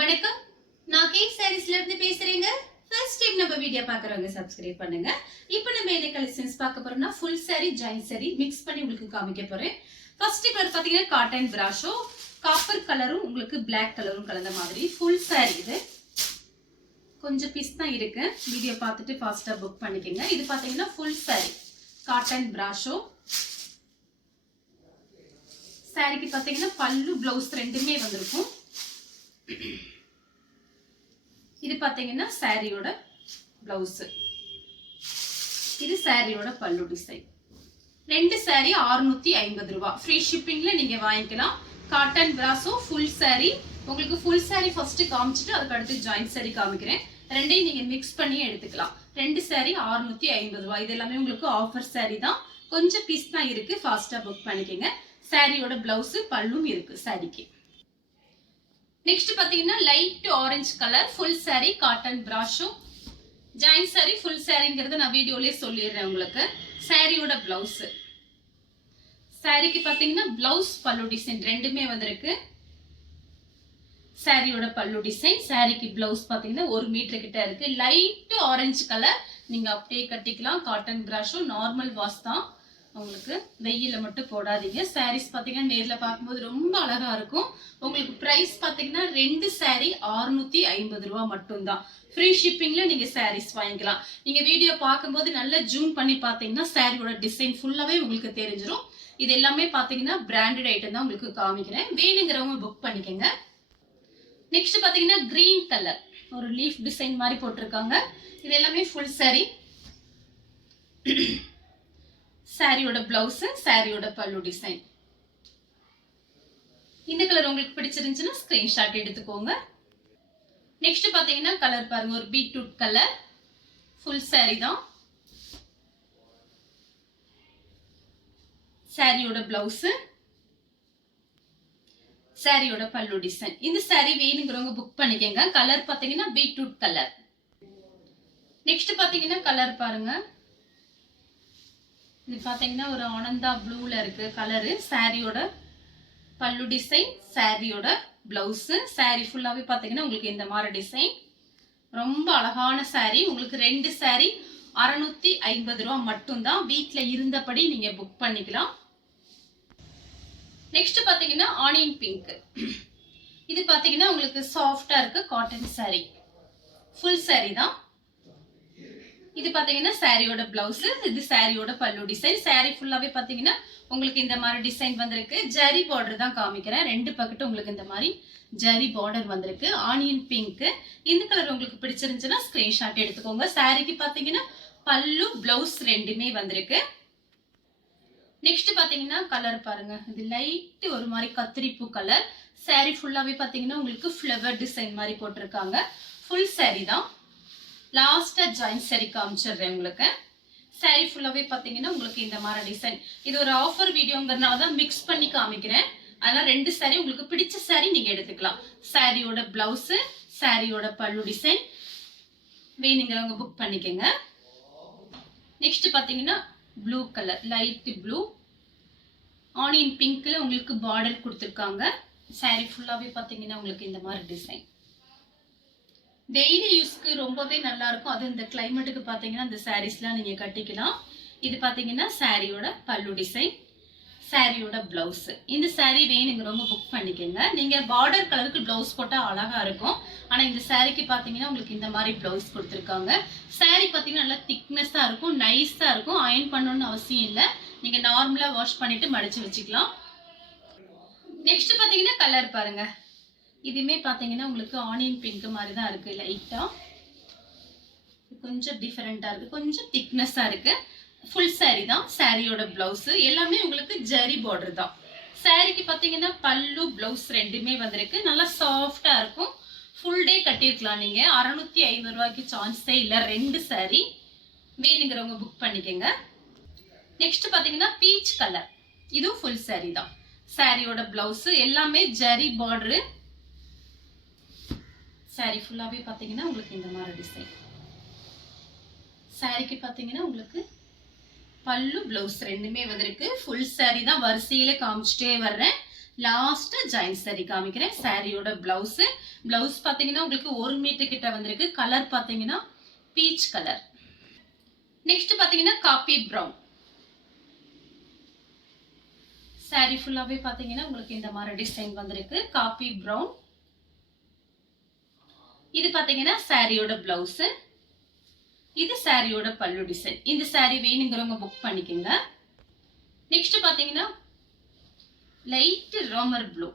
வணக்கம், நான் கே சாரீஸ்ல இருந்து பேசுறேங்க. ஃபர்ஸ்ட் டைம் நம்ம வீடியோ பார்க்கறவங்க சப்ஸ்கிரைப் பண்ணுங்க. இப்போ நம்ம என்ன கலெக்ஷன்ஸ் பார்க்க போறோம்னா full saree join saree mix பண்ணி உங்களுக்கு காமிக்க போறேன். ஃபர்ஸ்ட் கலர் பாத்தீங்கன்னா காட்டன் பிராஷோ, காப்பர் கலரும் உங்களுக்கு Black கலரும் கலந்த மாதிரி ஃபுல் saree இது. கொஞ்சம் பீஸ் தான் இருக்கு. வீடியோ பார்த்துட்டு ஃபாஸ்டா புக் பண்ணிக்கங்க. இது பாத்தீங்கன்னா ஃபுல் saree காட்டன் பிராஷோ. சாரிக்கு பாத்தீங்கன்னா பல்லு ப்ளவுஸ் ரெண்டுமே வந்திருக்கும். இது பாத்தீங்கன்னா சாரியோட பிளவுஸ், இது சாரியோட பல்லு டிசைன். ரெண்டு சாரி 650 ரூபாய். ஃப்ரீ ஷிப்பிங்ல நீங்க வாங்கிக்கலாம். Cotton brasso full sorry. உங்களுக்கு ஃபுல் சாரி ஃபர்ஸ்ட் காமிச்சிட்டு அதுக்கு அடுத்து ஜாயின் சாரி காமிக்கிறேன். ரெண்டையும் நீங்க மிக்ஸ் பண்ணி எடுத்துக்கலாம். ரெண்டு சாரி 650 ரூபாய். இது எல்லாமே உங்களுக்கு ஆஃபர் சாரி தான். கொஞ்சம் பீஸ் தான் இருக்கு. ஃபாஸ்டா புக் பண்ணிக்கங்க. சாரியோட பிளவுஸ் பல்லும் இருக்கு சாரிக்கு. நெக்ஸ்ட் பாத்தீங்கன்னா light orange colour full saree cotton பிராஷோ ஜாயின் saree ஃபுல் சாரிங்கிறது நான் வீடியோலயே சொல்லிடுறேன் உங்களுக்கு. சாரியோட பிளவுஸ், சாரிக்கு பாத்தீங்கன்னா பிளவுஸ் பல்லு டிசைன் ரெண்டுமே வந்திருக்கு. சாரியோட பல்லு டிசைன், சாரிக்கு பிளவுஸ் பாத்தீங்கன்னா 1 மீட்டர் கிட்ட இருக்கு. லைட் ஆரஞ்சு கலர், நீங்க அப்படியே கட்டிக்கலாம். காட்டன் பிராஷோ நார்மல் வாஷ் தான். உங்களுக்கு வெயில மட்டும் போடாதீங்க. சாரீஸ் பாத்தீங்கன்னா நேர்ல பார்க்கும்போது ரொம்ப அழகா இருக்கும். உங்களுக்கு பிரைஸ் பாத்தீங்கன்னா ரெண்டு சாரி 650 ரூபாய் மட்டும்தான். ஃப்ரீ ஷிப்பிங்ல நீங்க சாரீஸ் வாங்கிக்கலாம். நீங்க வீடியோ பார்க்கும்போது நல்லா ஜூம் பண்ணி பாத்தீங்கன்னா சாரியோட டிசைன் ஃபுல்லாவே உங்களுக்கு தெரிஞ்சிடும். இது எல்லாமே பாத்தீங்கன்னா பிராண்டட் ஐட்டம் தான் உங்களுக்கு காமிக்கிறேன். வேணுங்கிறவங்க புக் பண்ணிக்கங்க. நெக்ஸ்ட் பாத்தீங்கன்னா கிரீன் கலர் ஒரு லீஃப் டிசைன் மாதிரி போட்டிருக்காங்க. இது எல்லாமே ஃபுல் சாரி. சாரியோட பிளவுஸ், சாரியோட பல்லு டிசைன். இந்த கலர் உங்களுக்கு பிடிச்சிருந்துச்சுன்னா ஸ்கிரீன்ஷாட் எடுத்துக்கோங்க. நெக்ஸ்ட் பாத்தீங்கன்னா கலர் பாருங்க, ஒரு பீட்ரூட் கலர் ஃபுல் சாரி தான். சாரியோட பிளவுஸ், சாரியோட பல்லு டிசைன். இந்த சாரி வேணுங்கிறவங்க புக் பண்ணிக்கங்க. கலர் பாத்தீங்கன்னா பீட்ரூட் கலர். நெக்ஸ்ட் பாத்தீங்கன்னா கலர் பாருங்க, இது பாத்தீங்கன்னா ஒரு ஆனந்தா ப்ளூல இருக்கு கலரு. சாரியோட பல்லு டிசைன், சாரியோட பிளவுஸ். சாரி ஃபுல்லாவே பாத்தீங்கன்னா உங்களுக்கு இந்த மாதிரி டிசைன். ரொம்ப அழகான சாரி. உங்களுக்கு ரெண்டு சாரி 650 ரூபாய் மட்டும்தான். வீட்ல இருந்தபடி நீங்க புக் பண்ணிக்கலாம். நெக்ஸ்ட் பாத்தீங்கன்னா ஆனியன் பிங்க். இது பாத்தீங்கன்னா உங்களுக்கு சாஃப்டா இருக்கு காட்டன் சாரி. ஃபுல் சாரி தான். இது பாத்தீங்கன்னா சாரியோட பிளவுஸ், இது சாரியோட பல்லு டிசைன். சாரி ஃபுல்லாவே பாத்தீங்கன்னா உங்களுக்கு இந்த மாதிரி டிசைன் வந்திருக்கு. ஜரி பார்டர் தான் காமிக்கிறேன். ரெண்டு பக்கெட்டும் உங்களுக்கு இந்த மாதிரி ஜரி பார்டர் வந்திருக்கு. Onion pink. இந்த கலர் உங்களுக்கு பிடிச்சிருந்துச்சுன்னா ஸ்கிரீன்ஷாட் எடுத்துக்கோங்க. சாரிக்கு பாத்தீங்கன்னா பல்லு பிளவுஸ் ரெண்டுமே வந்திருக்கு. நெக்ஸ்ட் பாத்தீங்கன்னா கலர் பாருங்க, இது லைட் ஒரு மாதிரி கத்திரிப்பூ கலர். சாரி ஃபுல்லாவே பாத்தீங்கன்னா உங்களுக்கு ஃபிளவர் டிசைன் மாதிரி போட்டிருக்காங்க. ஃபுல் சாரி தான். லாஸ்டா ஜாயின் சாரி காமிச்சிடுறேன் உங்களுக்கு. சாரி ஃபுல்லாவே பாத்தீங்கன்னா உங்களுக்கு இந்த மாதிரி டிசைன். இது ஒரு ஆஃபர் வீடியோங்கிறதுனால தான் மிக்ஸ் பண்ணி காமிக்கிறேன். அதனால ரெண்டு சாரி உங்களுக்கு பிடிச்ச சாரி நீங்க எடுத்துக்கலாம். சாரியோட பிளவுஸ், சாரியோட பல்லு டிசைன். வேணுங்கிறவங்க புக் பண்ணிக்கங்க. நெக்ஸ்ட் பாத்தீங்கன்னா blue colour, light blue onion பிங்க்ல உங்களுக்கு பார்டர் கொடுத்துருக்காங்க. சாரி ஃபுல்லாவே பாத்தீங்கன்னா உங்களுக்கு இந்த மாதிரி டிசைன். டெய்லி யூஸ்க்கு ரொம்பவே நல்லா இருக்கும். அது இந்த கிளைமேட்டுக்கு பாத்தீங்கன்னா இந்த சாரீஸ்லாம் நீங்க கட்டிக்கலாம். இது பாத்தீங்கன்னா சாரியோட பல்லு டிசைன், சாரியோட பிளவுஸ். இந்த சாரி வேணுங்கிறவங்க புக் பண்ணிக்கங்க. நீங்க பார்டர் கலருக்கு பிளவுஸ் போட்டா அழகா இருக்கும். ஆனா இந்த சாரிக்கு பாத்தீங்கன்னா உங்களுக்கு இந்த மாதிரி பிளவுஸ் கொடுத்துருக்காங்க. சாரி பாத்தீங்கன்னா நல்லா திக்னஸா இருக்கும், நைஸா இருக்கும். அயர்ன் பண்ணணும்னு அவசியம் இல்லை. நீங்க நார்மலா வாஷ் பண்ணிட்டு மடிச்சு வச்சுக்கலாம். நெக்ஸ்ட் பாத்தீங்கன்னா கலர் பாருங்க, இதுமே பாத்தீங்கன்னா உங்களுக்கு ஆனியன் பிங்க் மாதிரி தான் இருக்கு. லைட்டா கொஞ்சம் டிஃபரெண்டா இருக்கு, கொஞ்சம் திக்னஸா இருக்கு. ஃபுல் சாரி தான். சாரியோட பிளவுஸ் எல்லாமே உங்களுக்கு ஜரி பார்டர் தான். சாரிக்கு பாத்தீங்கன்னா பல்லு பிளவுஸ் ரெண்டுமே வந்திருக்கு. நல்லா சாஃப்டா இருக்கும். ஃபுல் டே கட்டிருக்கலாம் நீங்க. 650 ரூபாய்க்கு சான்ஸே இல்ல. ரெண்டு சாரி வேணுங்கிறவங்க புக் பண்ணிக்கங்க. நெக்ஸ்ட் பாத்தீங்கன்னா பீச் கலர், இதுவும் ஃபுல் சாரி தான். சாரியோட பிளவுஸ் எல்லாமே ஜரி பார்டர். சாரி ஃபுல்லாவே பாத்தீங்கன்னா உங்களுக்கு இந்த மாதிரி டிசைன். சாரிக்கு பாத்தீங்கன்னா உங்களுக்கு பல்லு பிளவுஸ் ரெண்டுமே வந்திருக்கு. ஃபுல் சாரி தான். வரிசையில காமிச்சிட்டே வர்றேன். லாஸ்ட் ஜாயின் சாரி காமிக்கிறேன். சாரியோட பிளவுஸ், பிளவுஸ் பாத்தீங்கன்னா உங்களுக்கு 1 மீட்டர் கிட்ட வந்திருக்கு. கலர் பாத்தீங்கன்னா பீச் கலர். நெக்ஸ்ட் பாத்தீங்கன்னா காபி பிரவுன். saree ஃபுல்லாவே பாத்தீங்கன்னா உங்களுக்கு இந்த மாதிரி டிசைன் வந்திருக்கு. Coffee brown. இது பாத்தீங்கன்னா சாரியோட பிளவுஸ். இது சாரியோட பல்லு டிசைன். இந்த saree வேணுங்கிறவங்க புக் பண்ணிக்கோங்க. நெக்ஸ்ட் பாத்தீங்கன்னா லைட் ராமர் ப்ளூ.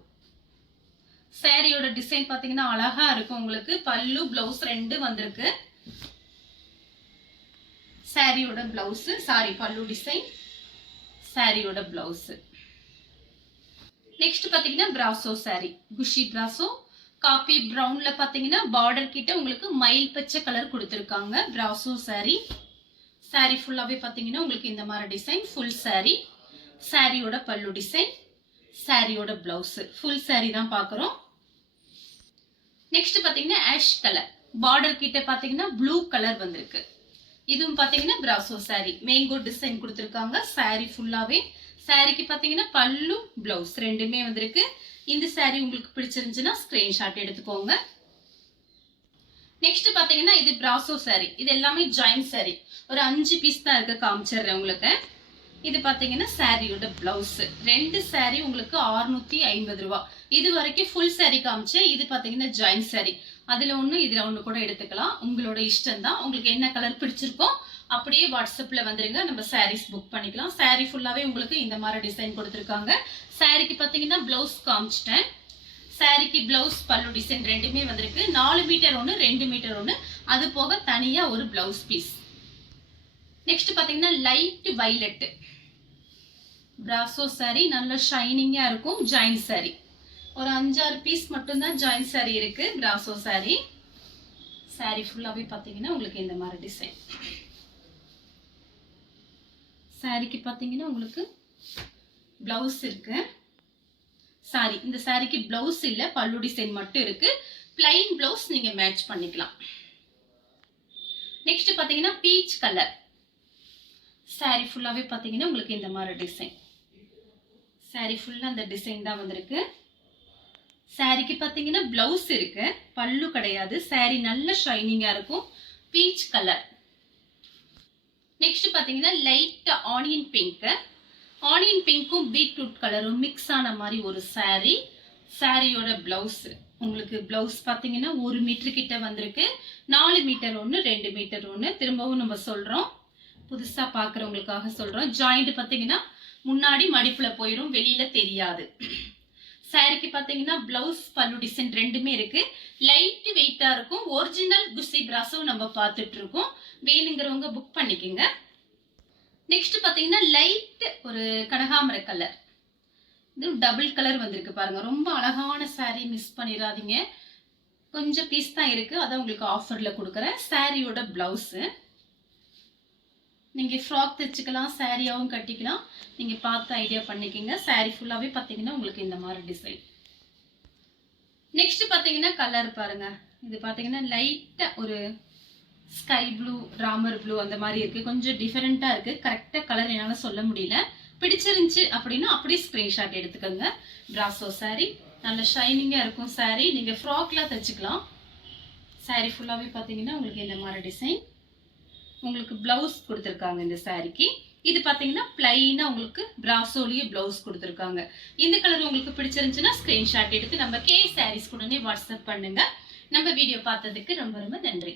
சாரியோட டிசைன் பாத்தீங்கன்னா அழகா இருக்கும். உங்களுக்கு பல்லு பிளவுஸ் ரெண்டு வந்திருக்கு. சாரியோட பிளவுஸ் பல்லு டிசைன், சாரியோட பிளவுஸ். நெக்ஸ்ட் பாத்தீங்கன்னா பிராசோ saree. குஷி பிராசோ. காபி பிரவுன்ல பாத்தீங்கன்னா பார்டர் கிட்ட உங்களுக்கு மயில் பச்சை கலர் கொடுத்திருக்காங்க. Brasso saree. saree ஃபுல்லாவே பாத்தீங்கன்னா உங்களுக்கு இந்த மாதிரி டிசைன். Full saree. சாரியோட பல்லு டிசைன், சாரியோட பிளவுஸ். ஃபுல் saree தான் பாக்குறோம். நெக்ஸ்ட் பாத்தீங்கன்னா ஆஷ் கலர். பார்டர் கிட்ட பாத்தீங்கன்னா ப்ளூ கலர் வந்திருக்கு. இதுவும் பாத்தீங்கன்னா பிராசோ saree. மேங்கோ டிசைன் கொடுத்திருக்காங்க. saree ஃபுல்லாவே. சாரிக்கு பாத்தீங்கன்னா பல்லு பிளவுஸ் ரெண்டுமே வந்திருக்கு. இந்த saree உங்களுக்கு பிடிச்சிருந்துச்சுன்னா ஸ்கிரீன்ஷாட் எடுத்துக்கோங்க. நெக்ஸ்ட் பாத்தீங்கன்னா இது பிராசோ saree. இது எல்லாமே ஜாயின் saree. ஒரு 5 பீஸ் தான் இருக்கு, காமிச்சிடுறேன் உங்களுக்கு. இது பாத்தீங்கன்னா சாரியோட பிளவுஸ். ரெண்டு saree உங்களுக்கு 650 ரூபாய். இது வரைக்கும் ஃபுல் saree காமிச்சேன். இது பாத்தீங்கன்னா ஜாயின் saree. அதுல ஒண்ணு இதுல ஒண்ணு கூட எடுத்துக்கலாம். உங்களோட இஷ்டம் தான். உங்களுக்கு என்ன கலர் பிடிச்சிருக்கோ அப்படியே வாட்ஸ்அப்ல வந்துருங்க, நம்ம sarees புக் பண்ணிக்கலாம். saree ஃபுல்லாவே உங்களுக்கு இந்த மாதிரி டிசைன் கொடுத்திருக்காங்க. சாரிக்கு பாத்தீங்கன்னா பிளவுஸ் காமிச்சிட்டேன். சாரிக்கு பிளவுஸ் பல்லு டிசைன் ரெண்டுமே வந்திருக்கு. 4 மீட்டர் ஒன்று, 2 மீட்டர் ஒன்று. அது போக தனியா ஒரு பிளவுஸ் பீஸ். நெக்ஸ்ட் பாத்தீங்கன்னா லைட் வயலட். பிராசோ saree நல்ல ஷைனிங்கா இருக்கும். Join saree. ஒரு 5-6 பீஸ் மட்டும் தான் ஜாயின் saree இருக்கு. Brasso saree. saree ஃபுல்லாவே பாத்தீங்கன்னா உங்களுக்கு இந்த மாதிரி டிசைன். சாரிக்கு பாத்தீங்கன்னா உங்களுக்கு பிளவுஸ் இருக்கு. சாரி, இந்த சாரிக்கு பிளவுஸ் இல்ல, பல்லு டிசைன் மட்டும் இருக்கு. பிளைன் பிளவுஸ் நீங்க மேட்ச் பண்ணிக்கலாம். நெக்ஸ்ட் பாத்தீங்கன்னா பீச் கலர். சாரி ஃபுல்லாவே பாத்தீங்கன்னா உங்களுக்கு இந்த மாதிரி டிசைன். சாரி ஃபுல்லா அந்த டிசைன் தான் வந்திருக்கு. சாரிக்கு பாத்தீங்கன்னா பிளவுஸ் இருக்கு, பல்லு கிடையாது. சாரி நல்ல ஷைனிங்கா இருக்கும். Peach colour. நெக்ஸ்ட் பாத்தீங்கன்னா லைட் ஆனியன் பிங்க். ஆனியன் பிங்க்கும் பீட்ரூட் கலரும் மிக்ஸ் ஆன மாதிரி ஒரு saree. சாரியோட பிளவுஸ் உங்களுக்கு பிளவுஸ் பாத்தீங்கன்னா 1 மீட்டர் கிட்ட வந்திருக்கு. 4 மீட்டர் ஒன்று, 2 மீட்டர் ஒன்று. திரும்பவும் நம்ம சொல்றோம், புதுசா பாக்குறவங்களுக்காக சொல்றோம். ஜாயிண்ட் பாத்தீங்கன்னா முன்னாடி மடிப்புல போயிடும், வெளியில தெரியாது. சாரிக்கு பாத்தீங்கன்னா பிளவுஸ் பல்லு டிசைன் ரெண்டுமே இருக்கு. லைட் வெயிட்டா இருக்கும். ஒரிஜினல் குஷி பிராசோ நம்ம பார்த்துட்டு இருக்கோம். வேணுங்கிறவங்க புக் பண்ணிக்கோங்க. நெக்ஸ்ட் பாத்தீங்கன்னா லைட் ஒரு கனகாமர கலர். இது டபுள் கலர் வந்திருக்கு பாருங்க. ரொம்ப அழகான saree, மிஸ் பண்ணிடாதீங்க. கொஞ்சம் பீஸ் தான் இருக்கு, அதான் உங்களுக்கு ஆஃபர்ல கொடுக்குறேன். சாரியோட பிளவுஸ். நீங்க ஃப்ராக் தைச்சுக்கலாம், சாரியாவும் கட்டிக்கலாம். நீங்க பார்த்து ஐடியா பண்ணிக்கோங்க. saree ஃபுல்லாவே பாத்தீங்கன்னா உங்களுக்கு இந்த மாதிரி டிசைன். நெக்ஸ்ட் பாத்தீங்கன்னா கலர் பாருங்க. இது பாத்தீங்கன்னா லைட்டா ஒரு ஸ்கை ப்ளூ, ராமர் ப்ளூ அந்த மாதிரி இருக்கு. கொஞ்சம் டிஃபரெண்டா இருக்கு. கரெக்டா கலர் என்னால சொல்ல முடியல. பிடிச்சிருந்துச்சு அப்படின்னா அப்படியே ஸ்கிரீன்ஷாட் எடுத்துக்கோங்க. பிராசோ saree நல்ல ஷைனிங்கா இருக்கும். saree நீங்க ஃப்ராக்லாம் தைச்சுக்கலாம். saree ஃபுல்லாவே பாத்தீங்கன்னா உங்களுக்கு இந்த மாதிரி டிசைன். உங்களுக்கு பிளவுஸ் கொடுத்திருக்காங்க இந்த சாரிக்கு. இது பாத்தீங்கன்னா பிளைனா உங்களுக்கு பிராசோலியே பிளவுஸ் கொடுத்திருக்காங்க. இந்த கலர் உங்களுக்கு பிடிச்சிருந்துச்சுன்னா ஸ்கிரீன்ஷாட் எடுத்து நம்ம கே சாரீஸ் உடனே வாட்ஸ்அப் பண்ணுங்க. நம்ம வீடியோ பார்த்ததுக்கு ரொம்ப ரொம்ப நன்றி.